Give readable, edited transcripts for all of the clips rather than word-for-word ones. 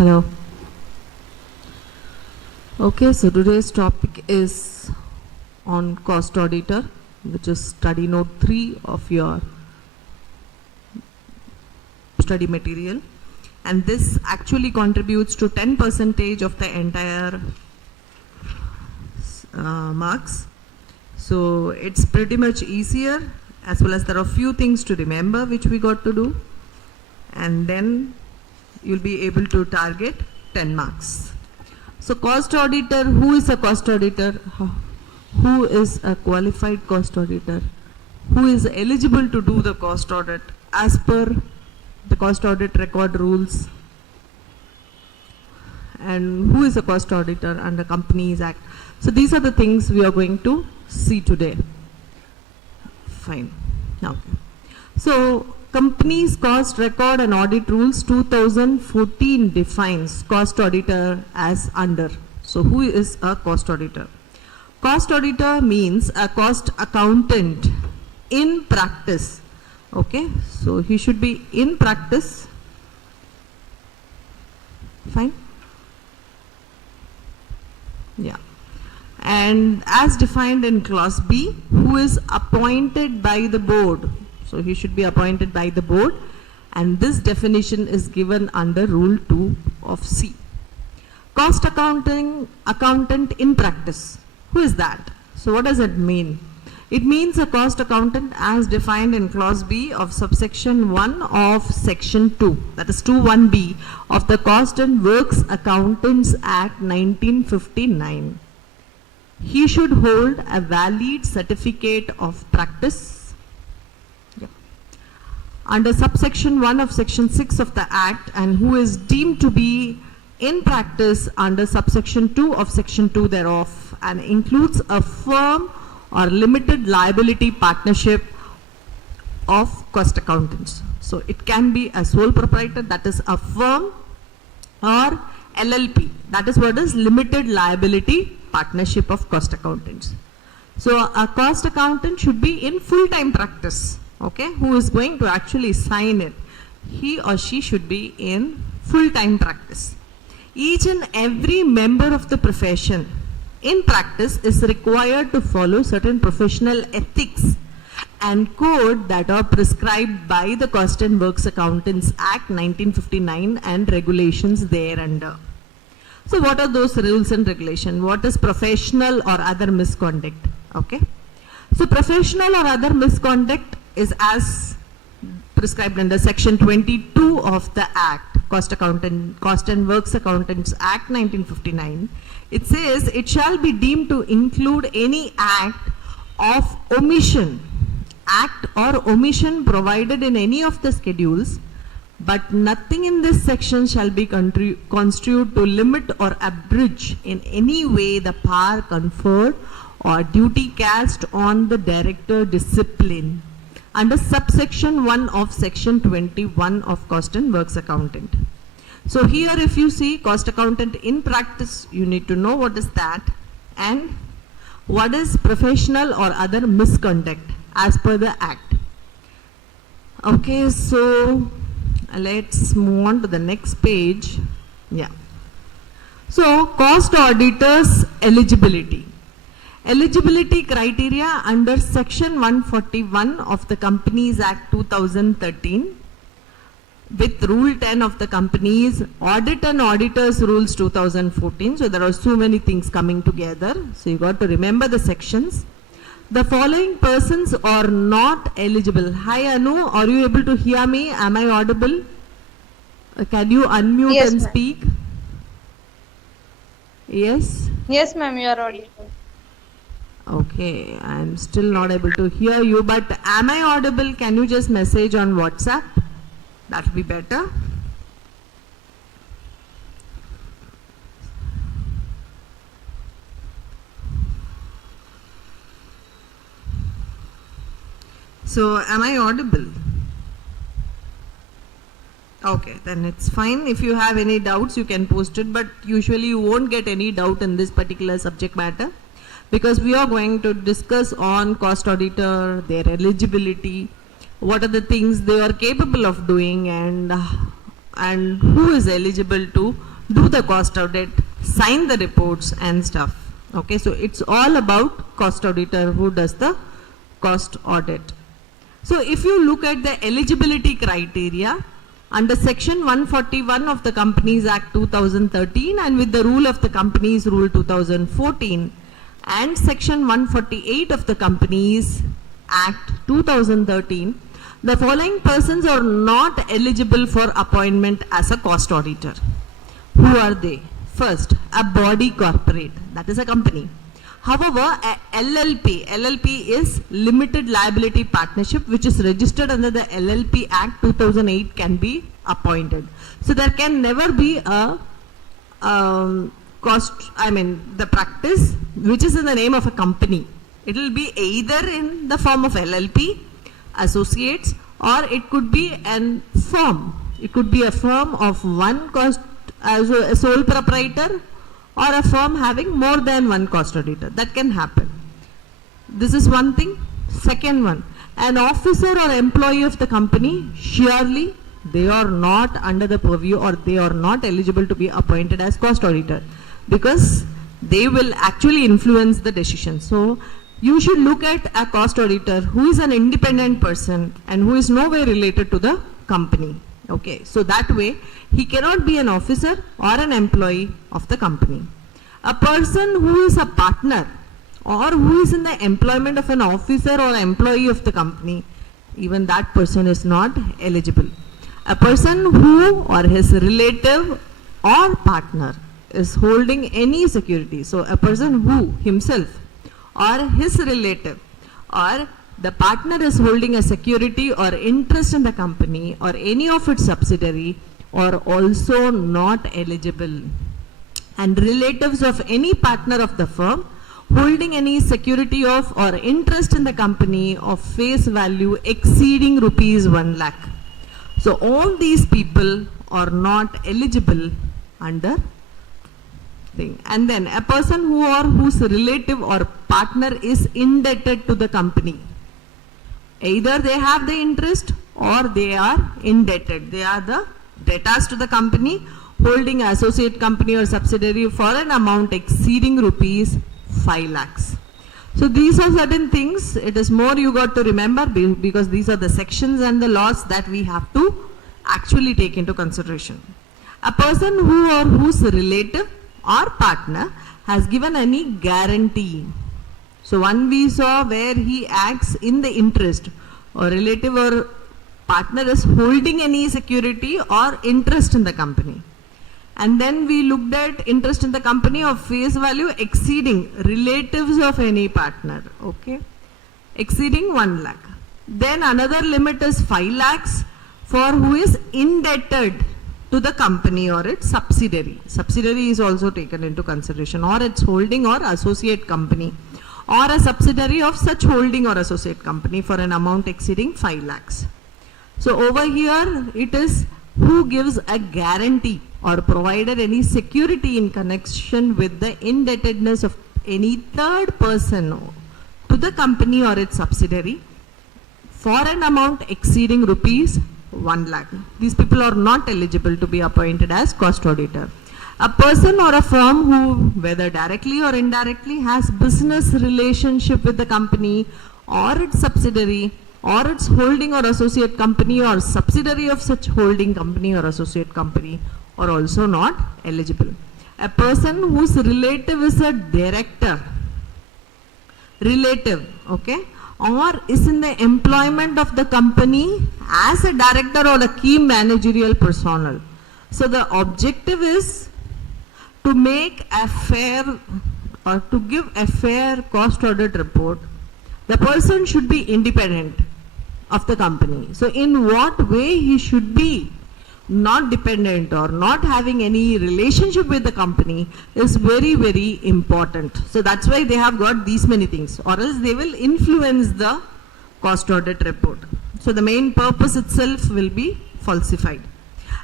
Hello. Okay, so today's topic is on cost auditor, which is study note 3 of your study material, and this actually contributes to 10% of the entire marks. So it's pretty much easier, as well as there are few things to remember which we got to do, and then you'll be able to target 10 marks. So cost auditor, who is a cost auditor? Who is a qualified cost auditor? Who is eligible to do the cost audit as per the cost audit record rules? And who is a cost auditor under Companies Act? So these are the things we are going to see today. Fine. Okay. So Companies Cost Record and Audit Rules 2014 defines cost auditor as under. So who is a cost auditor? Cost auditor means a cost accountant in practice. Okay, so he should be in practice. Fine. Yeah. And as defined in clause B, who is appointed by the board. So he should be appointed by the board, and this definition is given under Rule 2 of C. Cost accountant in practice. Who is that? So what does it mean? It means a cost accountant as defined in clause B of subsection 1 of section 2, that is 2(1)(b) of the Cost and Works Accountants Act 1959. He should hold a valid certificate of practice under subsection 1 of section 6 of the Act, and who is deemed to be in practice under subsection 2 of section 2 thereof, and includes a firm or limited liability partnership of cost accountants. So it can be a sole proprietor, that is a firm, or LLP, that is what is limited liability partnership of cost accountants. So a cost accountant should be in full-time practice. Okay, who is going to actually sign it? He or she should be in full-time practice. Each and every member of the profession in practice is required to follow certain professional ethics and code that are prescribed by the Cost and Works Accountants Act 1959 and regulations thereunder. So what are those rules and regulations? What is professional or other misconduct? Okay. So professional or other misconduct is as prescribed under section 22 of the Act, Cost and Works Accountants Act 1959. It says it shall be deemed to include any act of omission, act or omission provided in any of the schedules, but nothing in this section shall be construed to limit or abridge in any way the power conferred or duty cast on the director discipline under subsection 1 of section 21 of Cost and Works Accountant. So here if you see cost accountant in practice, you need to know what is that and what is professional or other misconduct as per the Act. Okay, so let's move on to the next page. Yeah. So cost auditors eligibility. Eligibility criteria under section 141 of the Companies Act 2013 with Rule 10 of the Companies Audit and Auditors Rules 2014. So there are so many things coming together. So you got to remember the sections. The following persons are not eligible. Hi Anu, are you able to hear me? Am I audible? Can you unmute Yes, and speak? Yes? Yes, ma'am, you are audible. Okay, I'm still not able to hear you, but am I audible? Can you just message on WhatsApp? That will be better. So, am I audible? Okay, then it's fine. If you have any doubts, you can post it, but usually you won't get any doubt in this particular subject matter, because we are going to discuss on cost auditor, their eligibility, what are the things they are capable of doing, and who is eligible to do the cost audit, sign the reports and stuff. Okay, so it's all about cost auditor who does the cost audit. So if you look at the eligibility criteria under section 141 of the Companies Act 2013 and with the rule of the Companies Rule 2014 and section 148 of the Companies Act 2013, the following persons are not eligible for appointment as a cost auditor. Who are they? First, a body corporate, that is a company. However, a LLP is Limited Liability Partnership, which is registered under the LLP Act 2008, can be appointed. So there can never be a the practice which is in the name of a company. It will be either in the form of LLP, associates, or it could be a firm. It could be a firm of one cost as a sole proprietor, or a firm having more than one cost auditor. That can happen. This is one thing. Second one, an officer or employee of the company, surely they are not under the purview or they are not eligible to be appointed as cost auditor because they will actually influence the decision. So you should look at a cost auditor who is an independent person and who is no way related to the company. Okay, so that way he cannot be an officer or an employee of the company. A person who is a partner or who is in the employment of an officer or employee of the company, even that person is not eligible. A person who or his relative or partner is holding any security, so a person who himself or his relative or the partner is holding a security or interest in the company or any of its subsidiary are also not eligible. And relatives of any partner of the firm holding any security of or interest in the company of face value exceeding rupees 1 lakh. So all these people are not eligible under thing. And then a person who or whose relative or partner is indebted to the company. Either they have the interest or they are indebted. They are the debtors to the company holding an associate company or subsidiary for an amount exceeding rupees 5 lakhs. So these are certain things. It is more you got to remember because these are the sections and the laws that we have to actually take into consideration. A person who or whose relative or partner has given any guarantee. So one we saw where he acts in the interest or relative or partner is holding any security or interest in the company. And then we looked at interest in the company of face value exceeding relatives of any partner, okay, exceeding 1 lakh. Then another limit is 5 lakhs for who is indebted to the company or its subsidiary. Subsidiary is also taken into consideration, or its holding or associate company, or a subsidiary of such holding or associate company for an amount exceeding 5 lakhs. So over here it is who gives a guarantee or provided any security in connection with the indebtedness of any third person to the company or its subsidiary for an amount exceeding rupees 1 lakh. These people are not eligible to be appointed as cost auditor. A person or a firm who, whether directly or indirectly, has business relationship with the company or its subsidiary or its holding or associate company or subsidiary of such holding company or associate company are also not eligible. A person whose relative is a director, okay, or is in the employment of the company as a director or a key managerial personnel. So the objective is to make a fair or to give a fair cost audit report. The person should be independent of the company. So in what way he should be not dependent or not having any relationship with the company is very, very important. So that's why they have got these many things, or else they will influence the cost audit report. So the main purpose itself will be falsified.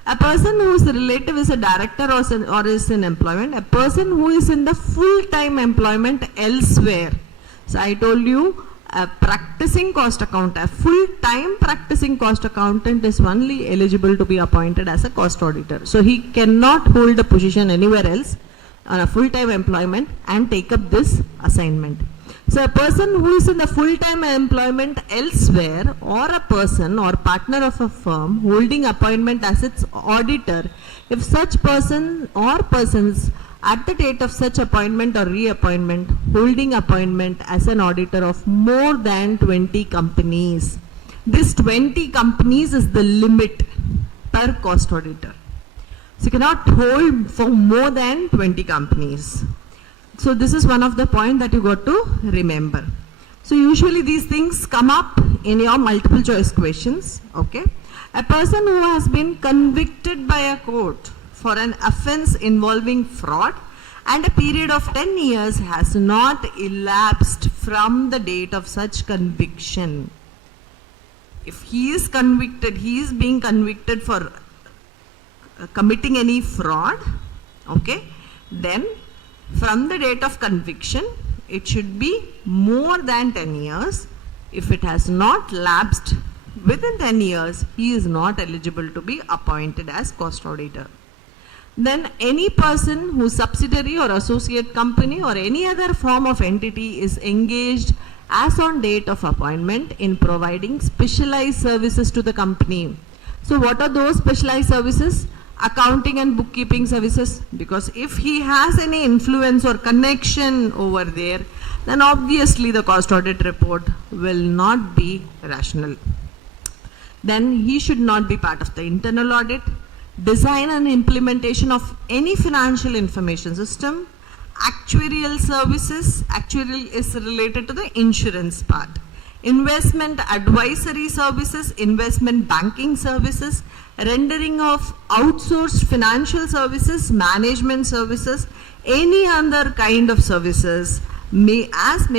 A person whose relative is a director or is in employment, a person who is in the full-time employment elsewhere. So I told you A practicing cost accountant, a full-time practicing cost accountant is only eligible to be appointed as a cost auditor. So he cannot hold a position anywhere else on a full-time employment and take up this assignment. So a person who is in the full-time employment elsewhere, or a person or partner of a firm holding appointment as its auditor, if such person or persons at the date of such appointment or reappointment holding appointment as an auditor of more than 20 companies. This 20 companies is the limit per cost auditor. So you cannot hold for more than 20 companies. So this is one of the points that you got to remember. So usually these things come up in your multiple choice questions. Okay. A person who has been convicted by a court for an offense involving fraud and a period of 10 years has not elapsed from the date of such conviction. If he is convicted, he is being convicted for committing any fraud, okay, then from the date of conviction, it should be more than 10 years. If it has not lapsed within 10 years, he is not eligible to be appointed as cost auditor. Then any person whose subsidiary or associate company or any other form of entity is engaged as on date of appointment in providing specialized services to the company. So what are those specialized services? Accounting and bookkeeping services, because if he has any influence or connection over there, then obviously the cost audit report will not be rational. Then he should not be part of the internal audit, design and implementation of any financial information system, actuarial services. Actuarial is related to the insurance part. Investment advisory services, investment banking services, rendering of outsourced financial services, management services, any other kind of services may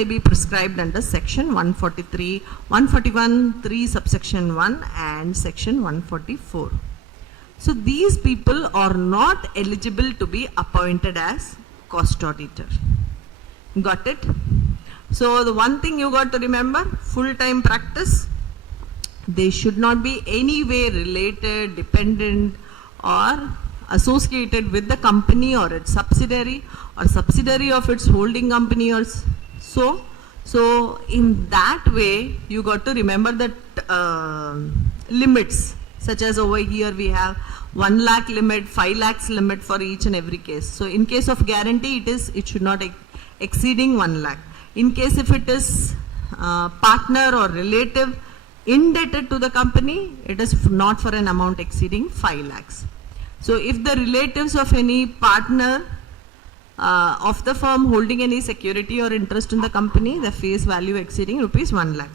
be prescribed under section 143, 141, 3 subsection 1 and section 144. So these people are not eligible to be appointed as cost auditor. Got it? So the one thing you got to remember, full-time practice, they should not be any way related, dependent or associated with the company or its subsidiary or subsidiary of its holding company or so. So in that way, you got to remember that limits, such as over here we have 1 lakh limit, 5 lakhs limit for each and every case. So in case of guarantee, it should not exceeding 1 lakh. In case if it is partner or relative indebted to the company, it is not for an amount exceeding 5 lakhs. So if the relatives of any partner of the firm holding any security or interest in the company, the face value exceeding rupees 1 lakh.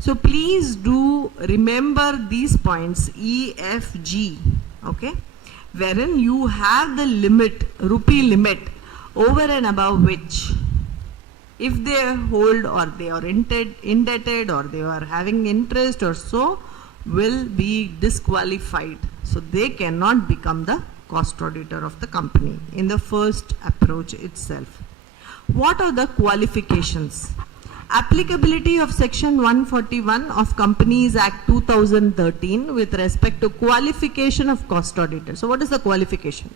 So please do remember these points E, F, G, okay, wherein you have the limit, rupee limit, over and above which if they hold or they are indebted or they are having interest or so, will be disqualified. So they cannot become the cost auditor of the company in the first approach itself. What are the qualifications? Applicability of section 141 of Companies Act 2013 with respect to qualification of cost auditor. So what is the qualification?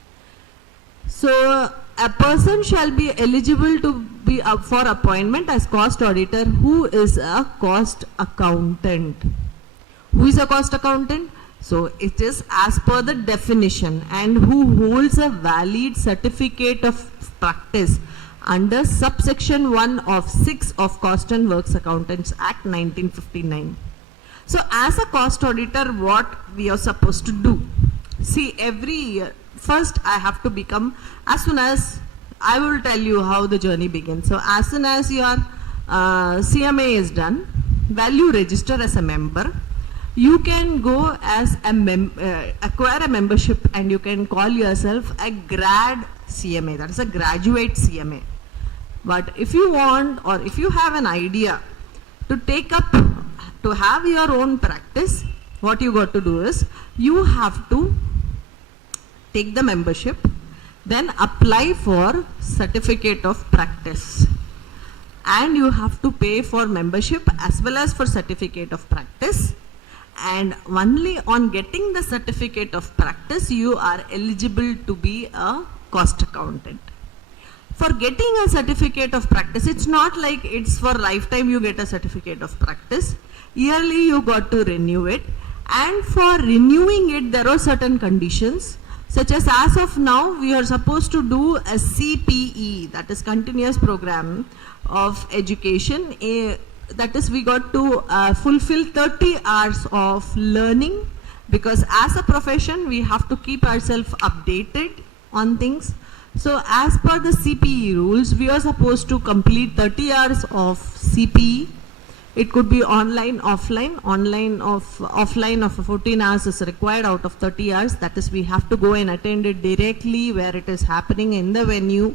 So a person shall be eligible to be up for appointment as cost auditor who is a cost accountant. Who is a cost accountant? So it is as per the definition, and who holds a valid certificate of practice under subsection 1 of 6 of Cost and Works Accountants Act 1959. So as a cost auditor, what we are supposed to do? See, every year, first I have to become, as soon as, I will tell you how the journey begins. So as soon as your CMA is done, while you register as a member, you can go as a acquire a membership and you can call yourself a grad CMA, that is a graduate CMA. But if you want, or if you have an idea to take up, to have your own practice, what you got to do is, you have to take the membership, then apply for certificate of practice. and you have to pay for membership as well as for certificate of practice, and only on getting the certificate of practice you are eligible to be a cost accountant. For getting a certificate of practice, it's not like it's for lifetime you get a certificate of practice. Yearly you got to renew it, and for renewing it there are certain conditions, such as of now we are supposed to do a CPE, that is continuous program of education. That is, we got to fulfill 30 hours of learning, because as a profession we have to keep ourselves updated on things. So as per the CPE rules, we are supposed to complete 30 hours of CPE. It could be online, offline. Offline of 14 hours is required out of 30 hours. That is, we have to go and attend it directly where it is happening in the venue,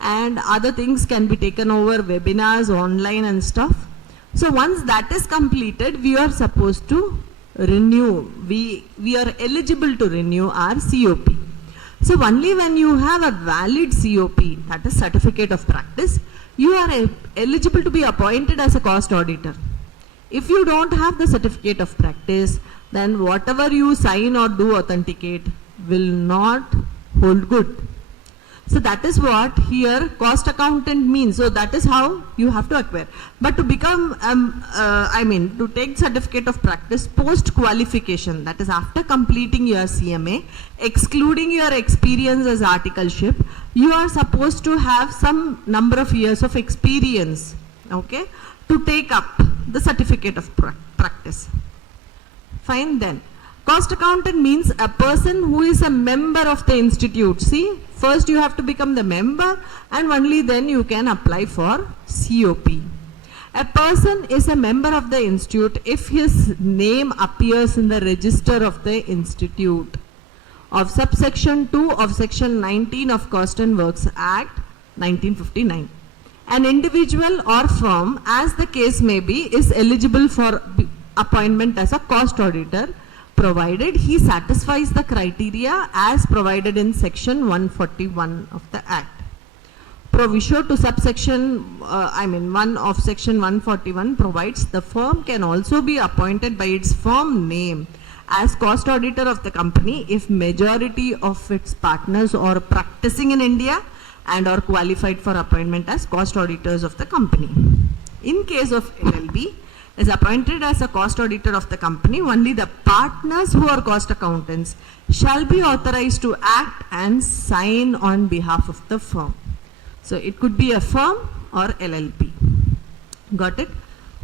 and other things can be taken over webinars, online and stuff. So once that is completed, we are supposed to renew. We are eligible to renew our COP. So only when you have a valid COP, that is certificate of practice, you are eligible to be appointed as a cost auditor. If you don't have the certificate of practice, then whatever you sign or do authenticate will not hold good. So that is what here cost accountant means. So that is how you have to acquire. But to become, to take certificate of practice post qualification, that is after completing your CMA, excluding your experience as articleship, you are supposed to have some number of years of experience, okay, to take up the certificate of practice. Fine then. Cost accountant means a person who is a member of the institute. See, first you have to become the member, and only then you can apply for COP. A person is a member of the institute if his name appears in the register of the institute of subsection 2 of section 19 of Cost and Works Act 1959. An individual or firm, as the case may be, is eligible for appointment as a cost auditor, provided he satisfies the criteria as provided in section 141 of the Act. Proviso to subsection 1 of section 141 provides the firm can also be appointed by its firm name as cost auditor of the company if majority of its partners are practicing in India and are qualified for appointment as cost auditors of the company. In case of LLB, is appointed as a cost auditor of the company, only the partners who are cost accountants shall be authorized to act and sign on behalf of the firm. So it could be a firm or LLP. Got it?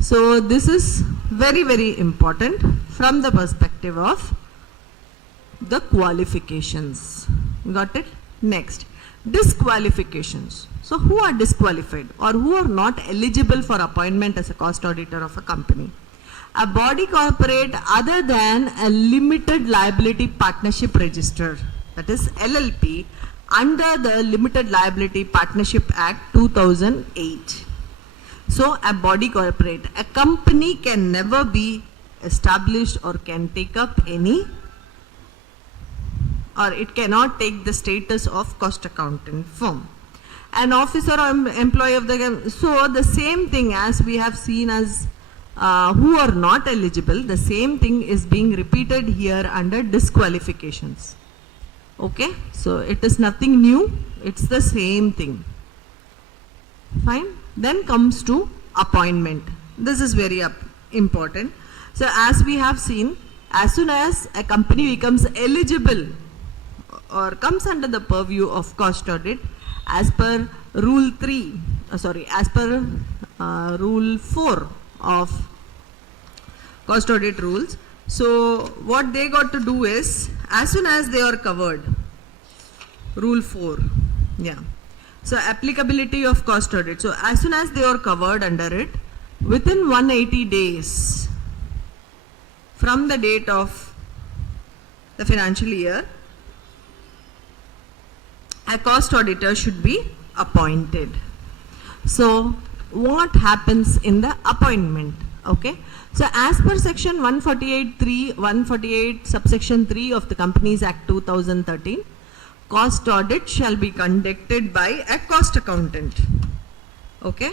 So this is very, very important from the perspective of the qualifications. Got it? Next, disqualifications. So who are disqualified or who are not eligible for appointment as a cost auditor of a company? A body corporate other than a limited liability partnership registered, that is LLP, under the Limited Liability Partnership Act 2008. So a body corporate, a company can never be established or can take up any, or it cannot take the status of cost accountant firm. An officer or employee of the, so the same thing as we have seen as who are not eligible, the same thing is being repeated here under disqualifications. Okay, so it is nothing new, it's the same thing. Fine. Then comes to appointment. This is very important. So as we have seen, as soon as a company becomes eligible or comes under the purview of cost audit, as per rule 3, as per rule 4 of cost audit rules. So what they got to do is, as soon as they are covered, rule 4, yeah. So applicability of cost audit. So as soon as they are covered under it, within 180 days from the date of the financial year, a cost auditor should be appointed. So what happens in the appointment? Okay. So as per section 148 subsection 3 of the Companies Act 2013, cost audit shall be conducted by a cost accountant. Okay.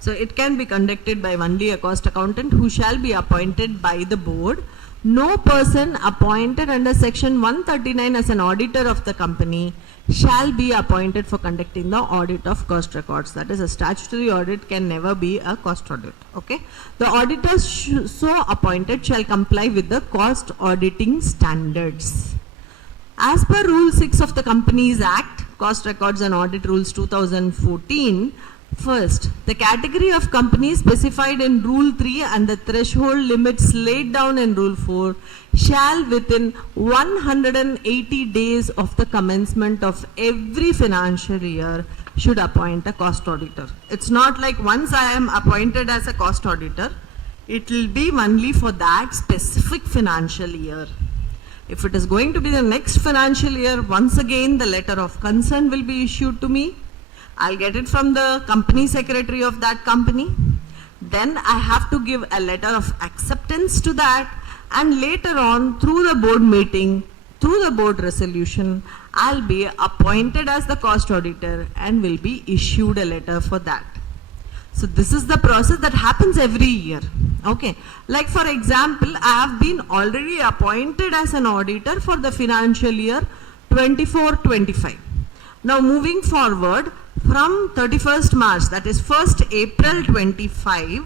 So it can be conducted by only a cost accountant who shall be appointed by the board. No person appointed under section 139 as an auditor of the company shall be appointed for conducting the audit of cost records. That is, a statutory audit can never be a cost audit. Okay. The auditors so appointed shall comply with the cost auditing standards. As per Rule 6 of the Companies Act, Cost Records and Audit Rules 2014, first, the category of companies specified in Rule 3 and the threshold limits laid down in Rule 4 shall within 180 days of the commencement of every financial year should appoint a cost auditor. It's not like once I am appointed as a cost auditor, it will be only for that specific financial year. If it is going to be the next financial year, once again the letter of concern will be issued to me. I'll get it from the company secretary of that company. Then I have to give a letter of acceptance to that, and later on through the board meeting, through the board resolution, I'll be appointed as the cost auditor and will be issued a letter for that. So this is the process that happens every year. Okay. Like for example, I have been already appointed as an auditor for the financial year 24-25. Now moving forward, from 31st March, that is 1st April 25,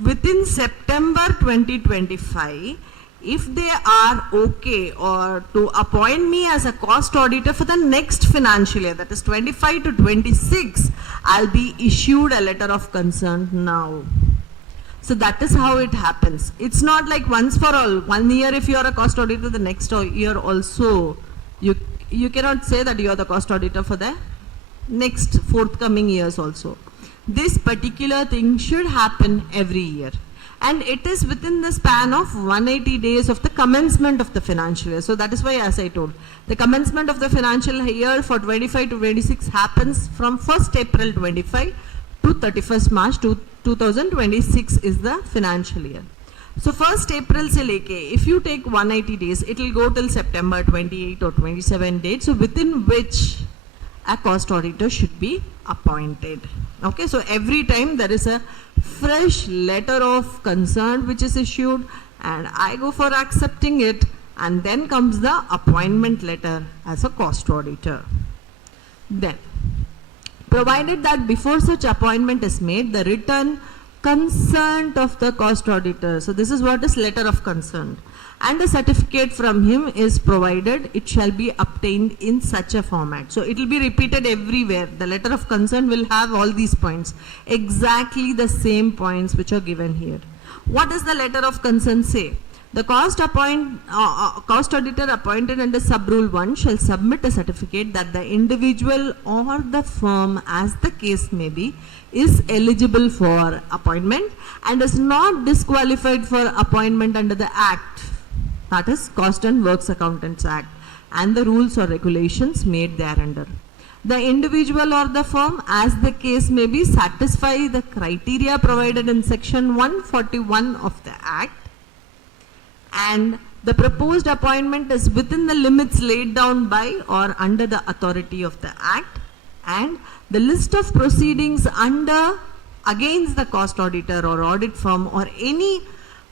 within September 2025, if they are okay or to appoint me as a cost auditor for the next financial year, that is 25 to 26, I'll be issued a letter of concern now. So that is how it happens. It's not like once for all. 1 year if you are a cost auditor, the next year also, you cannot say that you are the cost auditor for the next forthcoming years also. This particular thing should happen every year. And it is within the span of 180 days of the commencement of the financial year. So that is why, as I told, the commencement of the financial year for 25 to 26 happens from 1st April 25 to 31st March 2026 is the financial year. So 1st April se leke, if you take 180 days, it will go till September 28 or 27 dates, so within which a cost auditor should be appointed. Okay, so every time there is a fresh letter of concern which is issued, and I go for accepting it, and then comes the appointment letter as a cost auditor. Then, provided that before such appointment is made, the written consent of the cost auditor, so this is what is letter of consent, and a certificate from him is provided, it shall be obtained in such a format. So it will be repeated everywhere. The letter of consent will have all these points, exactly the same points which are given here. What does the letter of consent say? The cost auditor appointed under sub-rule 1 shall submit a certificate that the individual or the firm, as the case may be, is eligible for appointment and is not disqualified for appointment under the Act, that is Cost and Works Accountants Act, and the rules or regulations made thereunder. The individual or the firm, as the case may be, satisfy the criteria provided in section 141 of the Act, and the proposed appointment is within the limits laid down by or under the authority of the Act, and the list of proceedings against the cost auditor or audit firm or any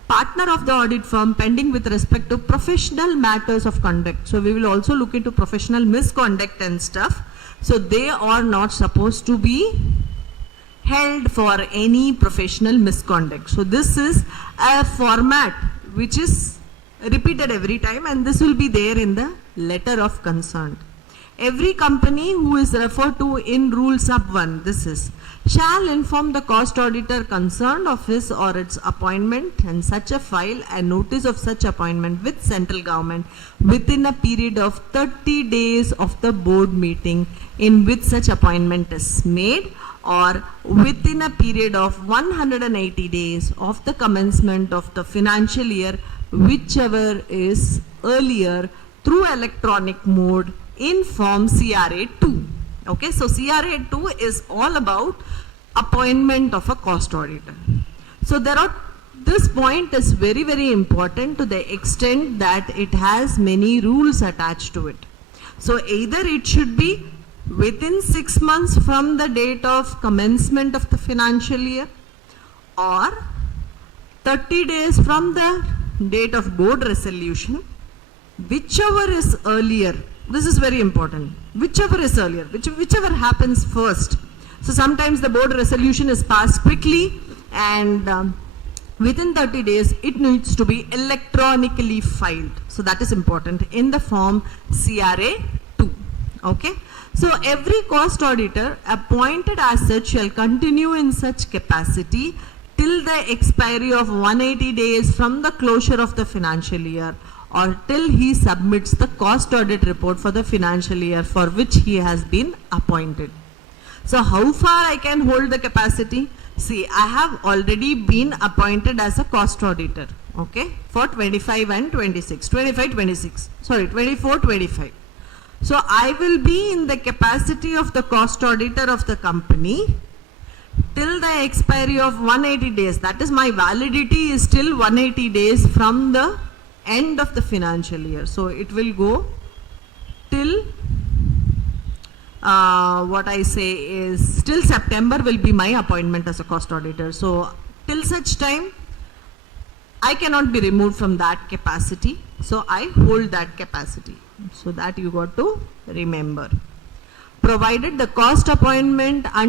partner of the audit firm pending with respect to professional matters of conduct. So we will also look into professional misconduct and stuff. So they are not supposed to be held for any professional misconduct. So this is a format which is repeated every time, and this will be there in the letter of consent. Every company who is referred to in Rule Sub 1, this is, shall inform the cost auditor concerned of his or its appointment, and such a file a notice of such appointment with central government within a period of 30 days of the board meeting in which such appointment is made, or within a period of 180 days of the commencement of the financial year, whichever is earlier, through electronic mode in form CRA 2. Okay, so CRA 2 is all about appointment of a cost auditor. So this point is very, very important to the extent that it has many rules attached to it. So either it should be within 6 months from the date of commencement of the financial year, or 30 days from the date of board resolution, whichever is earlier. This is very important. Whichever is earlier, whichever happens first. So sometimes the board resolution is passed quickly, and within 30 days it needs to be electronically filed. So that is important in the form CRA 2. Okay. So every cost auditor appointed as such shall continue in such capacity till the expiry of 180 days from the closure of the financial year, or till he submits the cost audit report for the financial year for which he has been appointed. So how far I can hold the capacity? See, I have already been appointed as a cost auditor, okay, for 25 and 26, 25, 26, sorry, 24, 25. So I will be in the capacity of the cost auditor of the company till the expiry of 180 days. That is, my validity is till 180 days from the end of the financial year. So it will go till what I say is till September will be my appointment as a cost auditor. So till such time I cannot be removed from that capacity. So I hold that capacity. So that you got to remember. Provided the cost appointment and